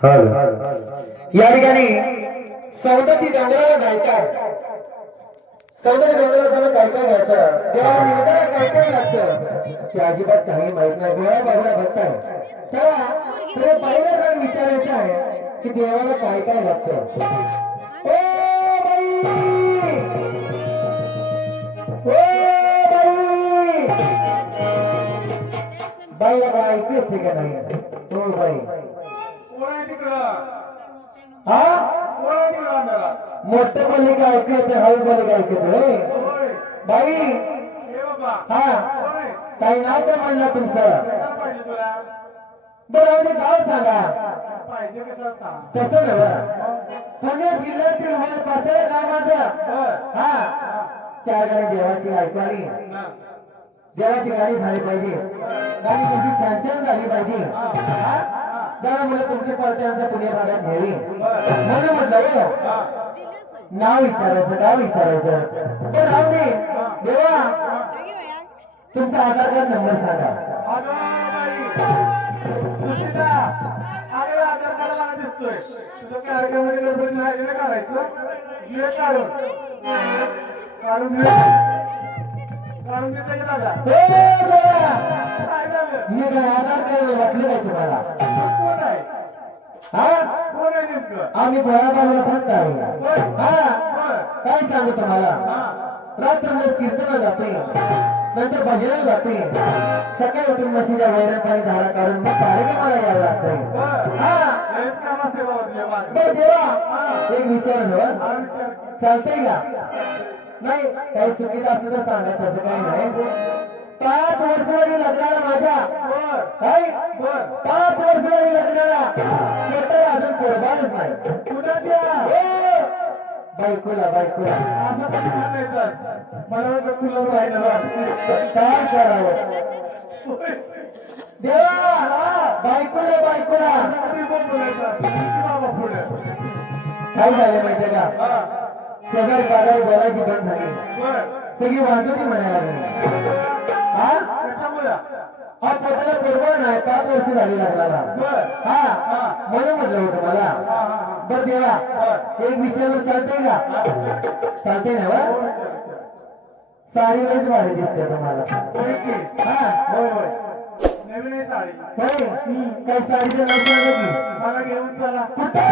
या ठिकाणी सौदती डोंगराला जायचं सौदती डोंगराला त्याला काय काय घ्यायचं तेव्हा निवेदनाला काय काय लागतं ते अजिबात काही माहीत नाही. गोळा बाबडा भक्त आहे त्याला तुला पहिला जाऊन विचारायचं आहे की देवाला काय काय लागतं. O by! O by! बाईला बाई ऐकू येते का नाही? हो बाई! कोण आहे तिकडं? हा? कोण आहे तिकडं आम्हाला मोठं बोलले का ऐकू येते हळू बोलले का ऐकू येते रे होय. बाई. हे बाबा. हा. कोण आहे? काही नाव काय म्हणलं तुमचं? कसा पाहिजे तुला? बरं म्हणजे गाव सांगा. पाहिजे कसा सांग तसं नव्ह. पुणे जिल्ह्यातील वर पासळा गाव माझं. बर हा. चार गाणी देवाची ऐकू आली ना. देवाची गाणी झाली पाहिजे. गाणी कशी छान छान झाली पाहिजे. हा? त्यामुळे तुमच्या पार्ट्यांचा पुणे भागात न्यावी म्हणून म्हटलं हो. हा. नाव विचारायचं गाव विचारायचं. पण राहू दे. देवा तुमचा आधार कार्ड नंबर सांगा. झालं? मी काय आधार कार्ड वाटलं काय तुम्हाला? कोण आहे? हा? कोण आहे नेमकं? आम्ही फक्त आहे होय. हा? काय सांगू तुम्हाला हा. रात्र कीर्तनाला जाते नंतर भजनाला जाते सकाळी उठून म्हशीच्या वैरण पाणी धारा काढून मग कार्यक्रमाला यावं लागतंय. हा? बरं देवा. एक विचार चालतंय का? नाही काही चुकीचं असं तर सांगा तसं काही नाही. पाच वर्ष झाली लग्नाला माझ्या पाच वर्ष झाली लग्नाला. केटर अजून पोरबाळच नाही. बायकोला बायकोला. मला वाटतं तुला राहिलं. काय करावं. देवा! बायकोला बायकोला. काय झालं माहितीये का? शेजारी पाजारी बोलायची बंद झाली. सगळी वाजवती म्हणायला लागली. हा? कशामुळे? हा पोटाला पोरबळ नाही. पाच वर्ष झाली लग्नाला बर. हा म्हणून म्हटलं होतं मला. बर देवा. एक विचारलं चालतंय का? चालतंय ना वा साडीवरच भारी दिसते तुम्हाला. काही साडीचं नाव सांगा की. मला घेऊन चला. कुठे.